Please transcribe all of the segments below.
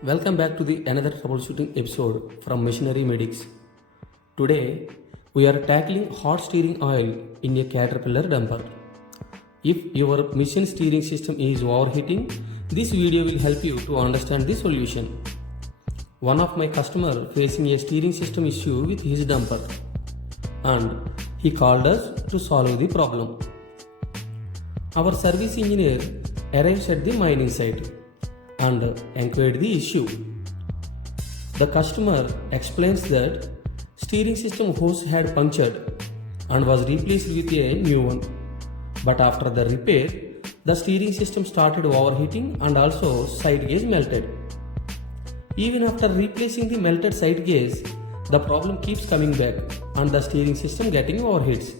Welcome back to the another troubleshooting episode from Machinery Medics. Today we are tackling hot steering oil in a Caterpillar dumper. If your machine steering system is overheating, this video will help you to understand the solution. One of my customer facing a steering system issue with his dumper, and he called us to solve the problem. Our service engineer arrives at the mining site and inquired the issue. The customer explains that steering system hose had punctured and was replaced with a new one. But after the repair, the steering system started overheating and also side gauge melted. Even after replacing the melted side gauge, the problem keeps coming back and the steering system getting overheats.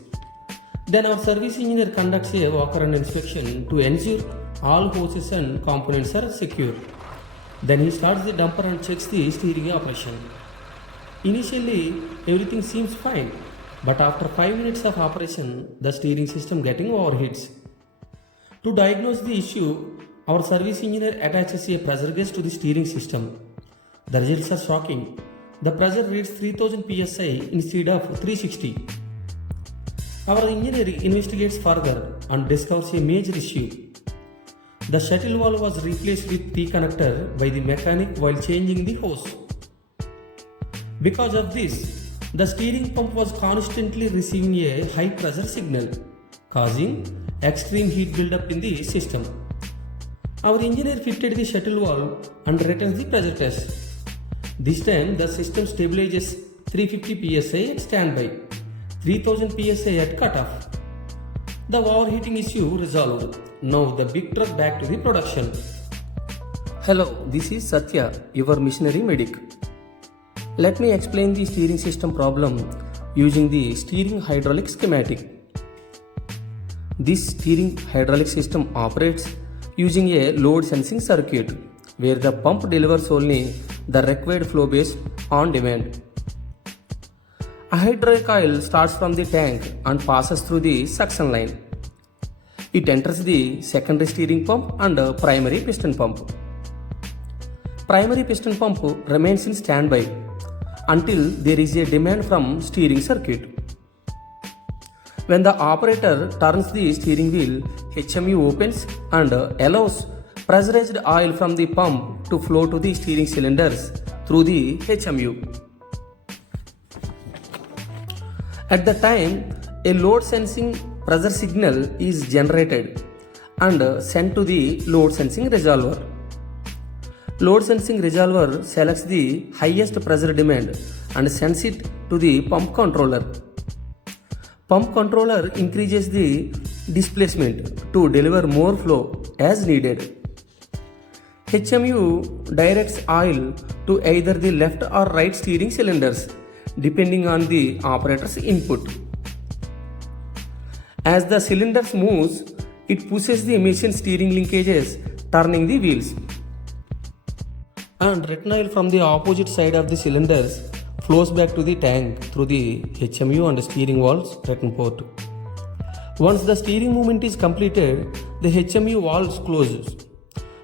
Then our service engineer conducts a walk-around inspection to ensure all hoses and components are secure. Then he starts the dumper and checks the steering operation. Initially, everything seems fine, but after 5 minutes of operation, the steering system getting overheats. To diagnose the issue, our service engineer attaches a pressure gauge to the steering system. The results are shocking. The pressure reads 3000 psi instead of 360. Our engineer investigates further and discovers a major issue. The shuttle valve was replaced with T-connector by the mechanic while changing the hose. Because of this, the steering pump was constantly receiving a high pressure signal, causing extreme heat buildup in the system. Our engineer fitted the shuttle valve and returns the pressure test. This time the system stabilizes 350 psi at standby, 3000 psi at cutoff. The overheating issue resolved. Now the big truck back to the production. Hello, this is Satya, your machinery medic. Let me explain the steering system problem using the steering hydraulic schematic. This steering hydraulic system operates using a load sensing circuit where the pump delivers only the required flow based on demand. A hydraulic oil starts from the tank and passes through the suction line. It enters the secondary steering pump and primary piston pump. Primary piston pump remains in standby until there is a demand from steering circuit. When the operator turns the steering wheel, HMU opens and allows pressurized oil from the pump to flow to the steering cylinders through the HMU. At the time, a load sensing pressure signal is generated and sent to the load sensing reservoir. Load sensing reservoir selects the highest pressure demand and sends it to the pump controller. Pump controller increases the displacement to deliver more flow as needed. HMU directs oil to either the left or right steering cylinders depending on the operator's input. As the cylinders moves, it pushes the machine steering linkages, turning the wheels. And return oil from the opposite side of the cylinders flows back to the tank through the HMU and steering valves return port. Once the steering movement is completed, the HMU valves close,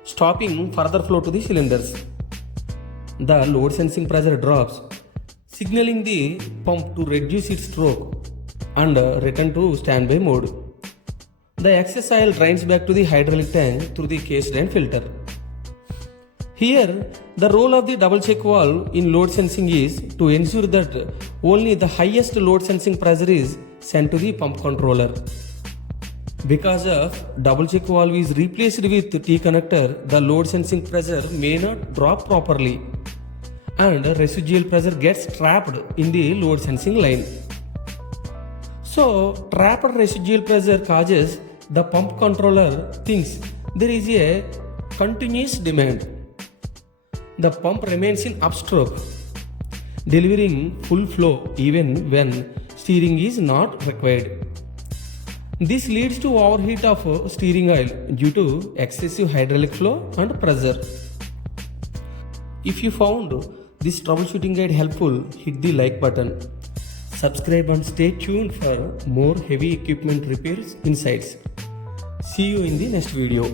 stopping further flow to the cylinders. The load sensing pressure drops, signaling the pump to reduce its stroke and return to standby mode. The excess oil drains back to the hydraulic tank through the case drain filter. Here, the role of the double check valve in load sensing is to ensure that only the highest load sensing pressure is sent to the pump controller. Because of double check valve is replaced with T-connector, the load sensing pressure may not drop properly and residual pressure gets trapped in the load sensing line. So, trapped residual pressure causes the pump controller thinks there is a continuous demand. The pump remains in upstroke, delivering full flow even when steering is not required. This leads to overheat of steering oil due to excessive hydraulic flow and pressure. If you found this troubleshooting guide helpful, hit the like button. Subscribe and stay tuned for more heavy equipment repairs insights. See you in the next video.